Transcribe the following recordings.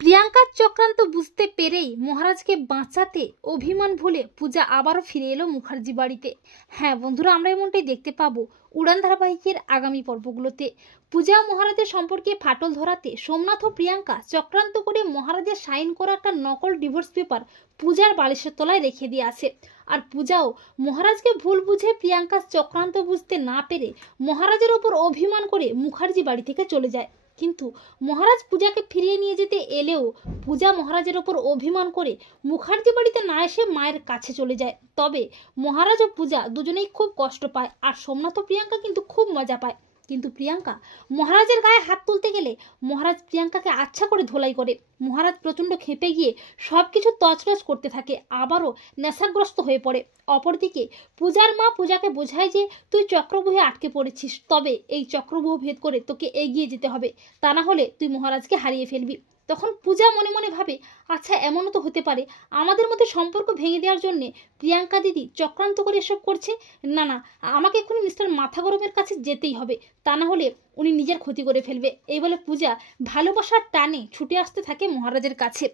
প্রিয়াঙ্কার চক্রান্ত বুঝতে পেরেই মহারাজকে বাঁচাতে অভিমান ভুলে পূজা আবারও ফিরে এলো মুখার্জি বাড়িতে। হ্যাঁ বন্ধুরা, আমরা এমনটাই দেখতে পাবো উড়ান ধারাবাহিকের আগামী পর্বগুলোতে। পূজা ও মহারাজের সম্পর্কে ফাটল ধরাতে সোমনাথ ও প্রিয়াঙ্কা চক্রান্ত করে মহারাজের সাইন করা একটা নকল ডিভোর্স পেপার পূজার বালিশের তলায় রেখে দিয়ে আসে। আর পূজাও মহারাজকে ভুল বুঝে প্রিয়াঙ্কার চক্রান্ত বুঝতে না পেরে মহারাজের ওপর অভিমান করে মুখার্জি বাড়ি থেকে চলে যায়। কিন্তু মহারাজ পূজাকে ফিরিয়ে নিয়ে যেতে এলেও পূজা মহারাজের ওপর অভিমান করে মুখার্জি বাড়িতে না এসে মায়ের কাছে চলে যায়। তবে মহারাজ ও পূজা দুজনেই খুব কষ্ট পায়, আর সোমনাথ ও প্রিয়াঙ্কা কিন্তু খুব মজা পায়। কিন্তু প্রিয়াঙ্কা মহারাজের গায়ে হাত তুলতে গেলে মহারাজ প্রিয়াঙ্কাকে আচ্ছা করে ধোলাই করে। মহারাজ প্রচণ্ড খেপে গিয়ে সবকিছু তছনছ করতে থাকে, আবারও নেশাগ্রস্ত হয়ে পড়ে। অপরদিকে পূজার মা পূজাকে বোঝায় যে তুই চক্রব্যূহে আটকে পড়েছিস, তবে এই চক্রব্যূহ ভেদ করে তোকে এগিয়ে যেতে হবে, তা না হলে তুই মহারাজকে হারিয়ে ফেলবি। তখন পূজা মনে মনে ভাবে, আচ্ছা এমনও তো হতে পারে আমাদের মধ্যে সম্পর্ক ভেঙে দেওয়ার জন্যে প্রিয়াঙ্কা দিদি চক্রান্ত করে এসব করছে। না না, আমাকে এখনই মিস্টার মাথা গরমের কাছে যেতেই হবে, তা না হলে উনি নিজের ক্ষতি করে ফেলবে। এই বলে পূজা ভালোবাসার টানে ছুটে আসতে থাকে মহারাজের কাছে।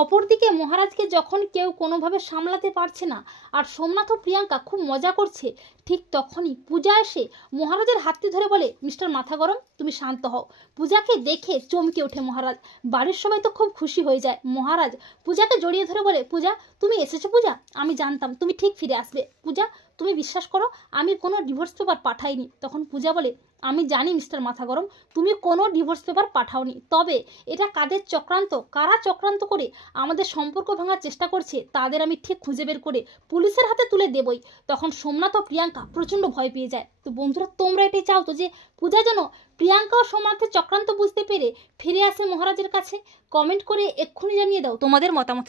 অপরদিকে মহারাজকে যখন কেউ কোনোভাবে সামলাতে পারছে না আর সোমনাথ ও প্রিয়াঙ্কা খুব মজা করছে, ঠিক তখনই পূজা এসে মহারাজের হাতটি ধরে বলে, মিস্টার মাথা গরম, তুমি শান্ত হও। পূজাকে দেখে চমকে ওঠে মহারাজ। বাড়ির সবাই তো খুব খুশি হয়ে যায়। মহারাজ পূজাকে জড়িয়ে ধরে বলে, পূজা তুমি এসেছো পূজা, আমি জানতাম তুমি ঠিক ফিরে আসবে। পূজা তুমি বিশ্বাস করো, আমি কোনো ডিভোর্স পেপার পাঠাইনি। তখন পূজা বলে, আমি জানি মিস্টার মাথা গরম, তুমি কোনো ডিভোর্স পেপার পাঠাওনি, তবে এটা কাদের চক্রান্ত, কারা চক্রান্ত করে আমাদের সম্পর্ক ভাঙার চেষ্টা করছে তাদের আমি ঠিক খুঁজে বের করে পুলিশের হাতে তুলে দেবই। তখন সোমনাথ ও প্রিয়াঙ্কা প্রচণ্ড ভয় পেয়ে যায়। তো বন্ধুরা, তোমরা এটাই চাও তো যে পূজা যেন প্রিয়াঙ্কা ও সোমনাথের চক্রান্ত বুঝতে পেরে ফিরে আসে মহারাজের কাছে? কমেন্ট করে এক্ষুনি জানিয়ে দাও তোমাদের মতামত।